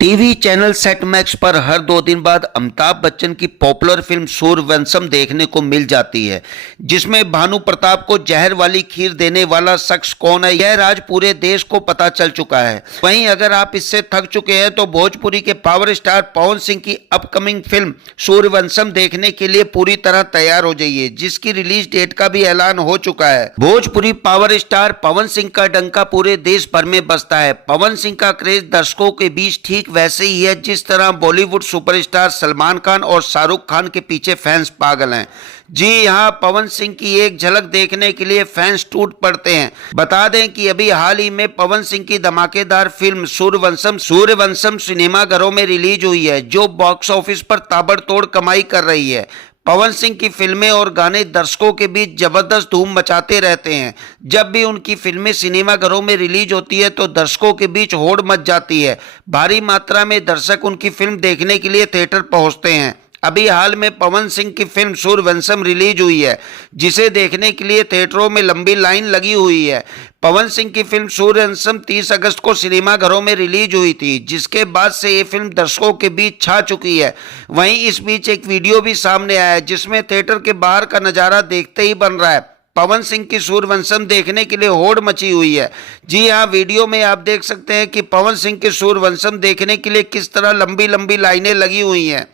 TV channel set max पर हर 2 दिन बाद अमिताभ बच्चन की पॉपुलर फिल्म सूर्यवंशम देखने को मिल जाती है, जिसमें भानु प्रताप को जहर वाली खीर देने वाला शख्स कौन है यह राज पूरे देश को पता चल चुका है। वहीं अगर आप इससे थक चुके हैं तो भोजपुरी के पावर स्टार पवन सिंह की अपकमिंग फिल्म सूर्यवंशम देखने के लिए पूरी तरह तैयार हो जाइए, जिसकी रिलीज डेट का भी ऐलान हो चुका है। भोजपुरी पावर स्टार पवन सिंह का डंका पूरे देश भर में बजता है। पवन सिंह का क्रेज दर्शकों के बीच ठीक वैसे ही है जिस तरह बॉलीवुड सुपरस्टार सलमान खान और शाहरुख खान के पीछे फैंस पागल हैं। जी यहाँ पवन सिंह की एक झलक देखने के लिए फैंस टूट पड़ते हैं। बता दें कि अभी हाल ही में पवन सिंह की धमाकेदार फिल्म सूर्यवंशम सिनेमाघरों में रिलीज हुई है, जो बॉक्स ऑफिस पर ताबड़तोड़ कमाई कर रही है। पवन सिंह की फिल्में और गाने दर्शकों के बीच जबरदस्त धूम मचाते रहते हैं। जब भी उनकी फिल्में सिनेमाघरों में रिलीज होती है तो दर्शकों के बीच होड़ मच जाती है। भारी मात्रा में दर्शक उनकी फिल्म देखने के लिए थिएटर पहुंचते हैं। अभी हाल में पवन सिंह की फिल्म सूर्यवंशम रिलीज हुई है, जिसे देखने के लिए थिएटरों में लंबी लाइन लगी हुई है। पवन सिंह की फिल्म सूर्यवंशम 30 अगस्त को सिनेमाघरों में रिलीज हुई थी, जिसके बाद से ये फिल्म दर्शकों के बीच छा चुकी है। वहीं इस बीच एक वीडियो भी सामने आया है, जिसमें थिएटर के बाहर का नज़ारा देखते ही बन रहा है। पवन सिंह की सूर्यवंशम देखने के लिए होड़ मची हुई है। जी हाँ, वीडियो में आप देख सकते हैं कि पवन सिंह की सूर्यवंशम देखने के लिए किस तरह लंबी लंबी लाइनें लगी हुई हैं।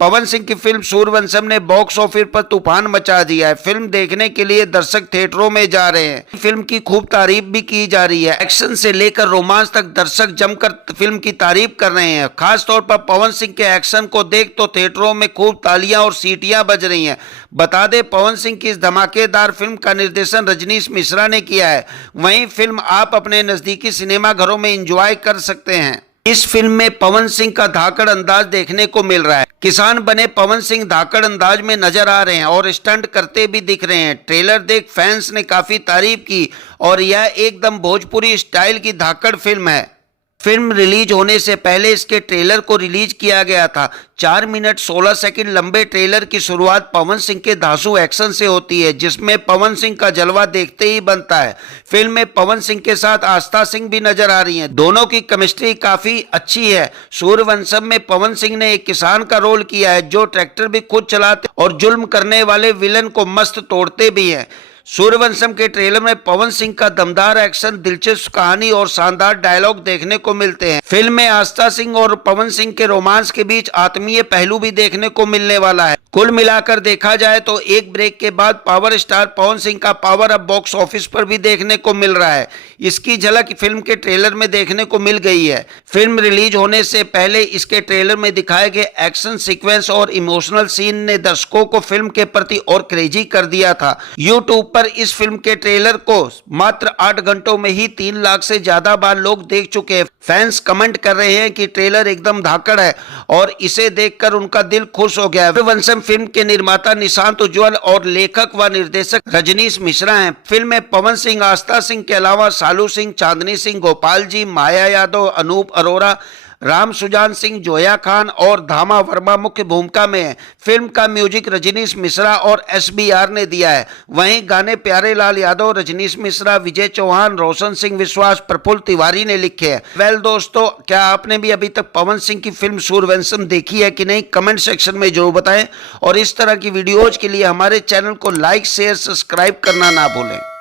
पवन सिंह की फिल्म सूर्यवंशम ने बॉक्स ऑफिस पर तूफान मचा दिया है। फिल्म देखने के लिए दर्शक थिएटरों में जा रहे हैं। फिल्म की खूब तारीफ भी की जा रही है। एक्शन से लेकर रोमांस तक दर्शक जमकर फिल्म की तारीफ कर रहे हैं। खास तौर पर पवन सिंह के एक्शन को देख तो थिएटरों में खूब तालियां और सीटियां बज रही हैं। बता दें, पवन सिंह की इस धमाकेदार फिल्म का निर्देशन रजनीश मिश्रा ने किया है। वहीं फिल्म आप अपने नजदीकी सिनेमाघरों में एंजॉय कर सकते हैं। इस फिल्म में पवन सिंह का धाकड़ अंदाज देखने को मिल रहा है। किसान बने पवन सिंह धाकड़ अंदाज में नजर आ रहे हैं और स्टंट करते भी दिख रहे हैं। ट्रेलर देख फैंस ने काफी तारीफ की और यह एकदम भोजपुरी स्टाइल की धाकड़ फिल्म है। फिल्म रिलीज होने से पहले इसके ट्रेलर को रिलीज किया गया था। 4 मिनट 16 सेकंड लंबे ट्रेलर की शुरुआत पवन सिंह के धांसू एक्शन से होती है, जिसमें पवन सिंह का जलवा देखते ही बनता है। फिल्म में पवन सिंह के साथ आस्था सिंह भी नजर आ रही हैं। दोनों की केमिस्ट्री काफी अच्छी है। सूर्यवंशम में पवन सिंह ने एक किसान का रोल किया है, जो ट्रैक्टर भी खुद चलाते और जुल्म करने वाले विलन को मस्त तोड़ते भी हैं। सूर्यवंशम के ट्रेलर में पवन सिंह का दमदार एक्शन, दिलचस्प कहानी और शानदार डायलॉग देखने को मिलते हैं। फिल्म में आस्था सिंह और पवन सिंह के रोमांस के बीच आत्मीय पहलू भी देखने को मिलने वाला है। कुल मिलाकर देखा जाए तो एक ब्रेक के बाद पावर स्टार पवन सिंह का पावर अब बॉक्स ऑफिस पर भी देखने को मिल रहा है। इसकी झलक फिल्म के ट्रेलर में देखने को मिल गई है। फिल्म रिलीज होने से पहले इसके ट्रेलर में दिखाए गए एक्शन सीक्वेंस और इमोशनल सीन ने दर्शकों को फिल्म के प्रति और क्रेजी कर दिया था। यूट्यूब पर इस फिल्म के ट्रेलर को मात्र 8 घंटों में ही 3 लाख से ज्यादा बार लोग देख चुके हैं। फैंस कमेंट कर रहे हैं कि ट्रेलर एकदम धाकड़ है और इसे देखकर उनका दिल खुश हो गया है। सूर्यवंशम फिल्म के निर्माता निशांत उज्ज्वल और लेखक व निर्देशक रजनीश मिश्रा हैं। फिल्म में पवन सिंह, आस्था सिंह के अलावा सालू सिंह, चांदनी सिंह, गोपाल जी, माया यादव, अनूप अरोरा, राम सुजान सिंह, जोया खान और धामा वर्मा मुख्य भूमिका में है। फिल्म का म्यूजिक रजनीश मिश्रा और SBR ने दिया है। वहीं गाने प्यारे लाल यादव, रजनीश मिश्रा, विजय चौहान, रोशन सिंह विश्वास, प्रफुल्ल तिवारी ने लिखे हैं। वेल दोस्तों, क्या आपने भी अभी तक पवन सिंह की फिल्म सूर्यवंशम देखी है कि नहीं, कमेंट सेक्शन में जरूर बताएं। और इस तरह की वीडियोज के लिए हमारे चैनल को लाइक, शेयर, सब्सक्राइब करना ना भूलें।